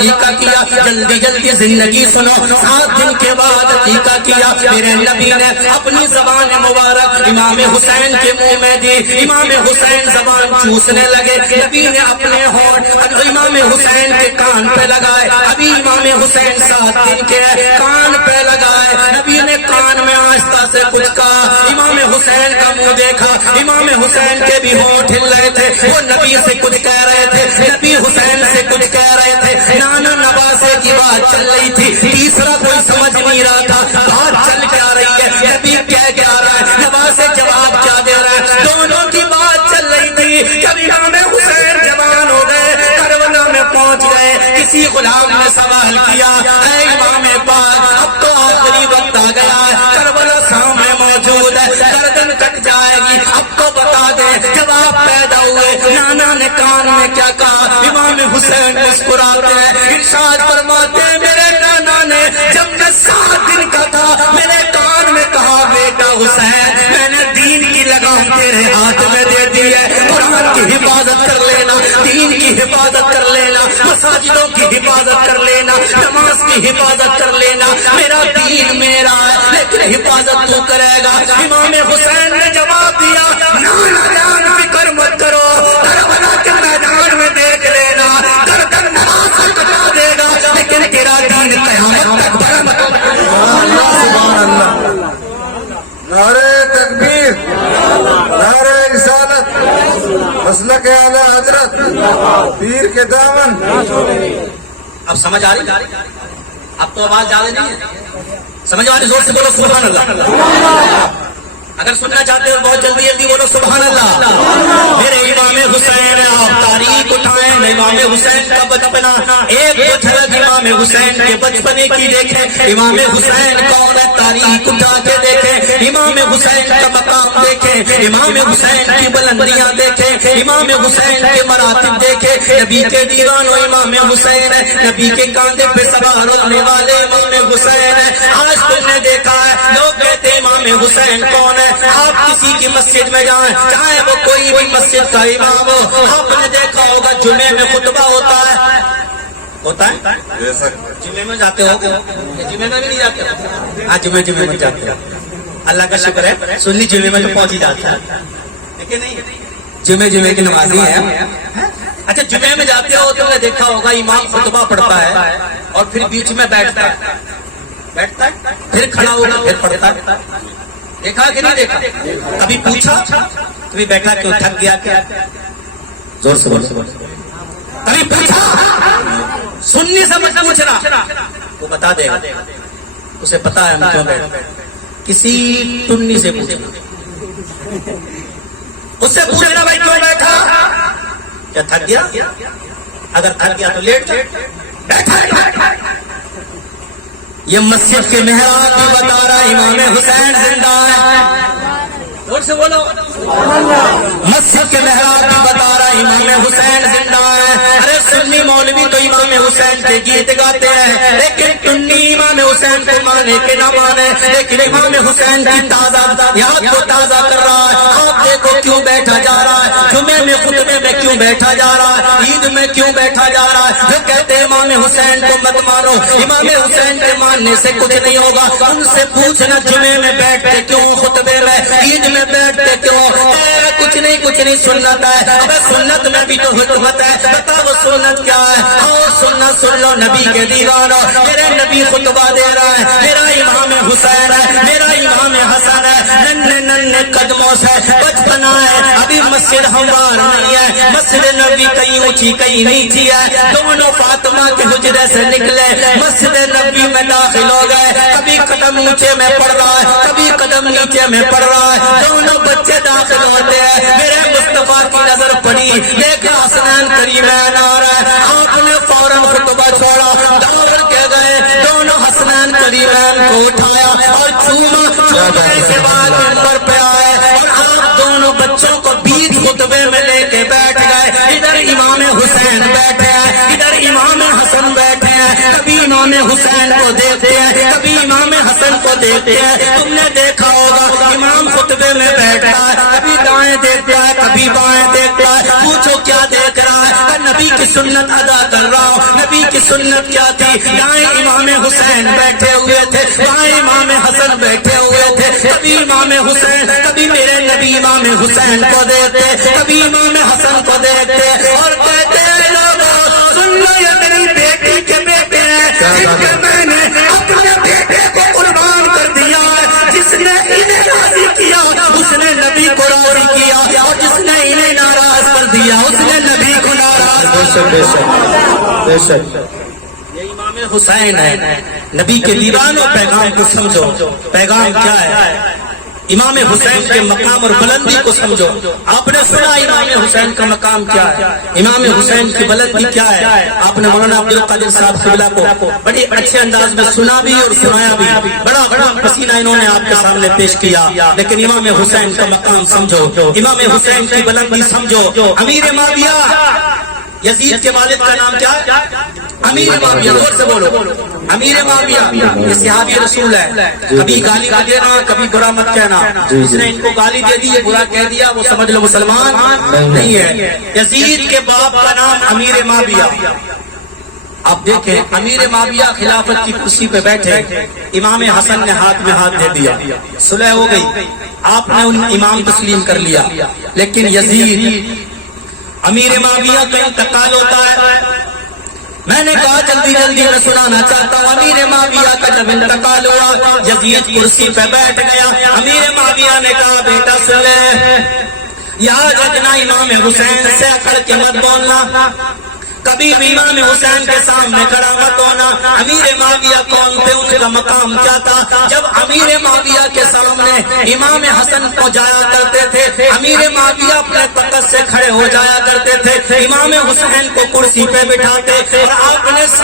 عقیقہ کیا. جلدی جلدی زندگی سنو. 7 دن کے بعد عقیقہ کیا. میرے نبی نے اپنی زبان مبارک امام حسین کے منہ میں دی. امام حسین زبان چوسنے لگے. نبی نے اپنے ہونٹ امام حسین کے کان پہ لگائے. ابھی امام حسین 7 دن کے کان پہ لگائے. نبی نے کان میں آہستہ سے کچھ کہا. امام حسین کا منہ دیکھا. امام حسین کے بھی ہونٹ ہل رہے تھے. وہ نبی سے کچھ کہہ رہے تھے, نبی حسین سے کچھ کہہ رہے تھے. نانا نواسے کی بات چل رہی تھی. تیسرا کوئی سمجھ نہیں رہا تھا بات چل کیا رہی ہے, نبی کیا رہا ہے, نواسے جواب کیا دے رہا ہے. دونوں کی بات چل رہی تھی. جب امام حسین جوان ہو گئے, کربلا میں پہنچ گئے, کسی غلام نے سوال کیا, اے امام پاک اب تو آخری وقت آ گیا ہے, کربلا سامنے موجود ہے, گردن کٹ جائے گی, اب تو بتا دیں. جواب پیدا ہوئے. نانا نے کان میں کیا کہا. امام حسین مسکراتے ہیں, ارشاد فرماتے ہیں میرے نانا نے جب میں 7 دن کا تھا میرے کان میں کہا, بیٹا حسین میں نے دین کی لگام تیرے ہاتھ میں دے دی ہے, قرآن کی حفاظت کر لینا, دین کی حفاظت کر لینا, مساجدوں کی حفاظت کر لینا, نماز کی حفاظت کر لینا. میرا دین میرا ہے لیکن حفاظت تو کرے گا. امام حسین نے جواب دیا, نانا جان فکر مت کرو, کربلا کے میدان میں دیکھ لینا, گردن نواسا کٹا دے گا لیکن تیرا دین قیامت تک برمت ہوگا. سبحان اللہ. نعرہ تکبیر, نعرہ رسالت, مسلک اعلی حضرت, پیر کے دامن. اب سمجھ آ رہی, اب تو آواز زیادہ نہیں ہے, سمجھ آ رہی, زور سے بولو سبحان اللہ. اگر سننا چاہتے ہو بہت جلدی جلدی بولو سبحان اللہ. میرے امام حسین آپ تاریخ اٹھائیں. امام حسین کا بچپنا ایک جھلک امام حسین کے بچپنے کی دیکھیں. امام حسین کون ہے تاریخ اٹھا کے دیکھیں. امام حسین کا مقام دیکھیں, امام حسین کی بلندیاں دیکھیں, امام حسین کے مراتب دیکھیں. نبی کے دیوانوں امام حسین ہے, نبی کے کاندھے پہ سوار ہونے والے امام حسین ہے. آج تم نے دیکھا ہے لوگ کہتے ہیں امام حسین کون ہے. آپ کسی کی مسجد میں جائیں, چاہے وہ کوئی بھی مسجد کا امام ہو, آپ نے دیکھا ہوگا جمعے میں خطبہ ہوتا ہے. جمعے میں جاتے ہو, جمعے میں بھی نہیں جاتے. ہاں جمعے میں جاتے ہو, اللہ کا شکر ہے سنی جمعے میں تو پہنچ ہی جاتا ہے, لیکن نہیں جمعے کی نمازی ہے. اچھا جمعے میں جاتے ہو تو نے دیکھا ہوگا امام خطبہ پڑھتا ہے اور پھر بیچ میں بیٹھتا ہے, پھر کھڑا ہوگا, پھر پڑھتا ہے. دیکھا کہ نہیں دیکھا؟ کبھی پوچھا, کبھی بیٹھا کیوں, تھک گیا کیا, زور سے بول. کبھی پوچھا, سننی سمجھ پوچھنا, وہ بتا دے گا, اسے پتا ہے ہم کیوں بیٹھے. کسی ٹنی سے پوچھنا, اس سے پوچھنا بھائی کیوں بیٹھا, کیا تھک گیا, اگر تھک گیا تو لیٹ بیٹھا. یہ مسجد کے محراب بھی بتا رہا امام حسین زندہ ہے. اور سے بولو مسجد کے محراب بھی بتا رہا امام حسین زندہ ہے. ارے سنی مولوی تو امام حسین کے گیت گاتے ہیں لیکن ٹنی امام حسین کو مانے کے نہ مانے, لیکن امام حسین کی تازہ یاد کو تازہ کر رہا ہے. آپ دیکھو کیوں بیٹھا جا رہا ہے, جمعے میں خطبے میں کیوں بیٹھا جا رہا ہے, عید میں کیوں بیٹھا جا رہا ہے. جو کہتے ہیں امام حسین کو مت مانو, امام حسین کے ماننے سے کچھ نہیں ہوگا. ان سے پوچھنا جمعے میں بیٹھتے کیوں, خطبے میں, عید میں بیٹھتے کیوں. کچھ نہیں سنت ہے. اب سنت میں بھی تو حکمت ہے, بتاؤ سنت کیا ہے. آؤ سننا سن لو نبی کے دیوانوں, میرے نبی خطبہ دے رہا ہے. میرا امام حسین ہے, میرا امام حسن ہے, ننھے قدموں سے بچپنا ہے, ابھی مسجد ہموار نہیں ہے. مسجد نبی کہیں اونچی کہیں نیچی ہے. دونوں فاطمہ کے حجرے سے نکلے, مسجد نبی میں داخل ہو گئے. کبھی قدم اونچے میں پڑ رہا ہے, کبھی قدم نیچے میں پڑ رہا ہے. دونوں بچے داخل ہوتے ہیں. میرے مصطفیٰ کی نظر پڑی, دیکھا حسنین کریمین آ رہا ہے. آپ نے فوراً خطبہ چھوڑا, دوڑ کے گئے, دونوں حسنین کریمین کو اٹھایا اور چوما. چھوٹنے کے بعد منبر پہ آئے اور آپ دونوں بچوں کو بیچ خطبے میں لے کے بیٹھ گئے. ادھر امام حسین بیٹھے ہیں, ادھر امام حسن بیٹھے ہیں. ہیں، کبھی امام حسین کو دیکھتے ہیں، کبھی امام حسن کو دیکھتے ہیں. تم نے دیکھا ہوگا امام خطبے میں بیٹھتا ہے، کبھی دائیں دیکھتا ہے کبھی بائیں دیکھتا ہے. پوچھو کیا دیکھ رہا ہے؟ نبی کی سنت ادا کر رہا ہوں. نبی کی سنت کیا تھی؟ دائیں امام حسین بیٹھے ہوئے تھے، بائیں امام حسن بیٹھے ہوئے تھے. کبھی امام حسین، کبھی میرے نبی امام حسین کو دیکھتے، کبھی امام حسن کو دیکھتے اور کہتے ہیں لوگوں سن لو یہ میری بیٹی کے بیٹے ہیں، جن کے میں نے اپنے بیٹے کو قربان کر دیا ہے. جس نے انہیں راضی کیا اس نے نبی کو راضی کیا، اور جس نے انہیں ناراض کر دیا اس نے نبی کو ناراض. بے شک بے شک. یہ امام حسین ہے. نبی کے دیوان اور پیغام کو سمجھو. پیغام کیا ہے؟ امام حسین کے مقام اور بلندی کو سمجھو. آپ نے سنا امام حسین کا مقام کیا ہے، امام حسین کی بلندی کیا ہے. آپ نے مولانا عبد القادر صاحب قبلہ کو بڑی اچھے انداز میں سنا بھی اور سنایا بھی. بڑا بڑا پسینہ انہوں نے آپ کے سامنے پیش کیا. لیکن امام حسین کا مقام سمجھو، امام حسین کی بلندی سمجھو. امیر معاویہ، یزید کے والد کا نام کیا ہے؟ امیر معاویہ. زور سے بولو. امیر معاویہ یہ صحابی رسول ہے. کبھی گالی نہ دینا، کبھی برا مت کہنا. جس نے ان کو گالی دے دی، برا کہہ دیا، وہ سمجھ لو مسلمان نہیں ہے. یزید کے باپ کا نام امیر معاویہ. اب دیکھیں امیر معاویہ خلافت کی کرسی پہ بیٹھے، امام حسن نے ہاتھ میں ہاتھ دے دیا، صلح ہو گئی، آپ نے ان امام تسلیم کر لیا. لیکن یزید، امیر معاویہ کا انتقال ہوتا ہے. میں نے کہا جلدی جلدی میں سنانا چاہتا ہوں. امیر معاویہ کا جب انتقال ہوا، یزید کرسی پہ بیٹھ گیا. امیر معاویہ نے کہا بیٹا سن لے، یاد رکھنا امام حسین سے اکڑ کے مت بولنا، کبھی بھی امام حسین کے سامنے کھڑا مت ہونا. امیر معاویہ کون تھے؟ ان کا مقام کیا تھا؟ جب امیر معاویہ کے سامنے امام حسن کو جایا کرتے تھے، امیر معاویہ اپنے تخت سے کھڑے ہو جایا کرتے تھے، امام حسین کو کرسی پہ بٹھاتے اور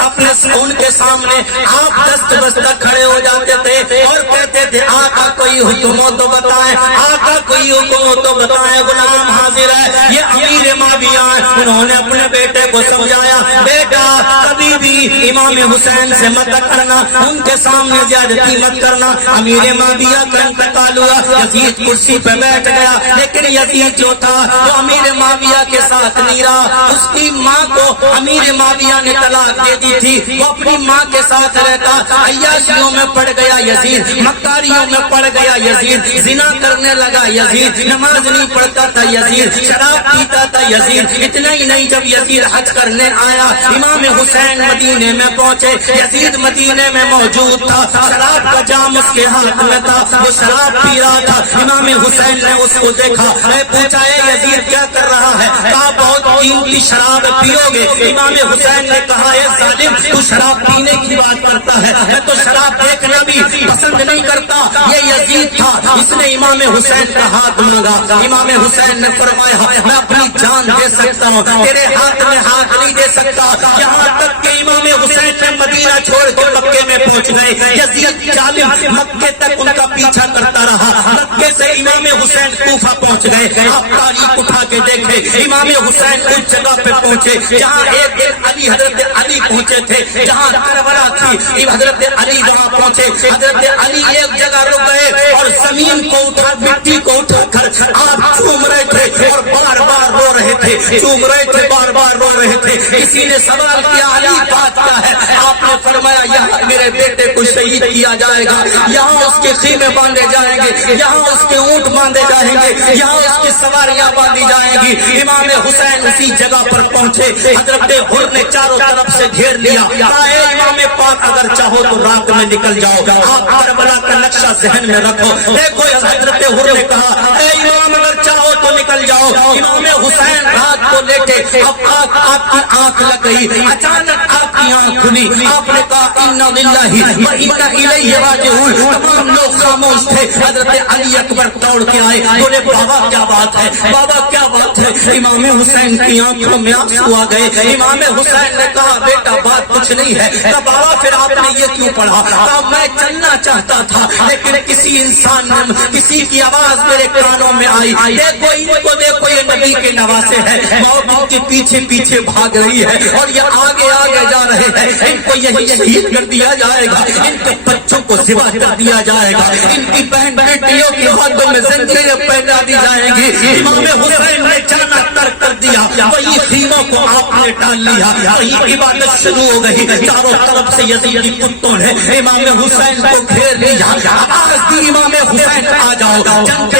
اپنے ان کے سامنے آپ دست بستک کھڑے ہو جاتے تھے اور کہتے تھے آقا کوئی حکم ہو تو بتائیں، آقا کوئی حکم ہو تو بتائیں، غلام حاضر ہے. یہ امیر معاویہ ہیں. انہوں نے اپنے بیٹے کو سمجھایا بیٹا کبھی بھی امام حسین سے مت کرنا، ان کے سامنے زیادتی مت کرنا. امیر معاویہ کا انتقال ہوا، یزید کرسی پہ بیٹھ گیا. لیکن یزید جو تھا وہ امیر معاویہ کے ساتھ نہیں رہا. اس کی ماں کو امیر معاویہ نے طلاق دے دی تھی، وہ اپنی ماں کے ساتھ رہتا. عیاشیوں میں پڑ گیا یزید، مکاریوں میں پڑ گیا یزید، زنا کرنے لگا یزید، نماز نہیں پڑھتا تھا یزید، شراب پیتا تھا یزید. اتنا ہی نہیں، جب یزید حج کرنے آیا، امام حسین مدینے میں پہنچے، یزید مدینے میں موجود تھا، شراب کا جام اس کے ہاتھ میں تھا، وہ شراب پی رہا تھا. امام حسین نے اس کو دیکھا، پوچھا ہے یزید کیا کر رہا ہے؟ کہا بہت قیمتی شراب پیو گے. امام حسین نے کہا اے ظالم تو شراب پینے کی بات کرتا ہے، میں تو شراب دیکھنا بھی پسند نہیں کرتا. یہ یزید تھا، اس نے امام حسین کا ہاتھ مانگا. امام حسین نے فرمایا میں اپنی جان دے سکتا ہوں، تیرے ہاتھ میں ہاتھ نہیں دے سکتا. یہاں تک کہ امام حسین نے مدینہ چھوڑ کے مکے میں پہنچ گئے. یزید ظالم مکے تک ان کا پیچھا کرتا رہا. مکے سے امام حسین کوفہ پہنچ گئے. آپ تاریخ اٹھا کے دیکھیں، امام حسین اس جگہ پہ پہنچے جہاں ایک دن علی حضرت علی پہنچے تھے، جہاں کربلا تھی. حضرت علی وہاں پہنچے، حضرت علی ایک جگہ رک گئے اور زمین کو اٹھا، مٹی کو اٹھا کر آپ چوم رہے تھے اور بار بار رو رہے تھے، چوم رہے تھے، بار بار رو رہے تھے. کسی نے سوال کیا علی بات کیا ہے؟ آپ نے فرمایا یہاں میرے بیٹے کو شہید کیا جائے گا، یہاں اس کے خیمے باندھے جائیں گے، یہاں اس کے اونٹ باندھے جائیں گے، یہاں اس کی سواریاں باندھی جائیں گی. امام حسین اسی جگہ پر پہنچے. حضرت حر نے چاروں طرف سے گھیر لیا. اے امام پاک اگر چاہو تو رات میں نکل جاؤ. آپ کربلا کا نقشہ ذہن میں رکھو. دیکھو حضرت حر نے کہا اے امام اگر چاہو تو نکل جاؤ. امام حسین رات کو لیٹے، اب آپ کی آنکھ لگ گئی، اچانک آپ کی آنکھ کھلی. آپ نے کہا انا للہ و انا الیہ راجعون. تمام لوگ خاموش تھے. حضرت علی اکبر دوڑ کے آئے، بولے بابا کیا بات ہے، بابا کیا بات ہے؟ امام حسین کی آنکھوں میں آنسو آ گئے. امام حسین نے کہا بیٹا بات کچھ نہیں ہے. کہا بابا پھر آپ نے یہ کیوں پڑھا؟ کہا میں چلنا چاہتا تھا لیکن کسی انسان نے کسی کی آواز میرے کانوں میں آئی, دیکھو ان کو دیکھو یہ نبی کے نواسے ہیں, موت ان کے پیچھے پیچھے بھاگ رہی ہے اور یہ آگے آگے جا رہے ہیں, ان کو یہی شہید کر دیا جائے گا, ان کے بچوں کو ذبح کر دیا جائے گا, ان کی بہن بیٹیوں کی ہاتھوں میں زنجیریں پہنا دی جائیں گی. امام حسین نے جانا ترک کر دیا, وہی خیموں کو آپ نے ڈال لیا, وہی عبادت شروع ہو گئی. چاروں طرف سے یزیدی کتوں نے امام حسین کو گھیر لیا, آواز دی امام حسین آ جاؤ, جنگ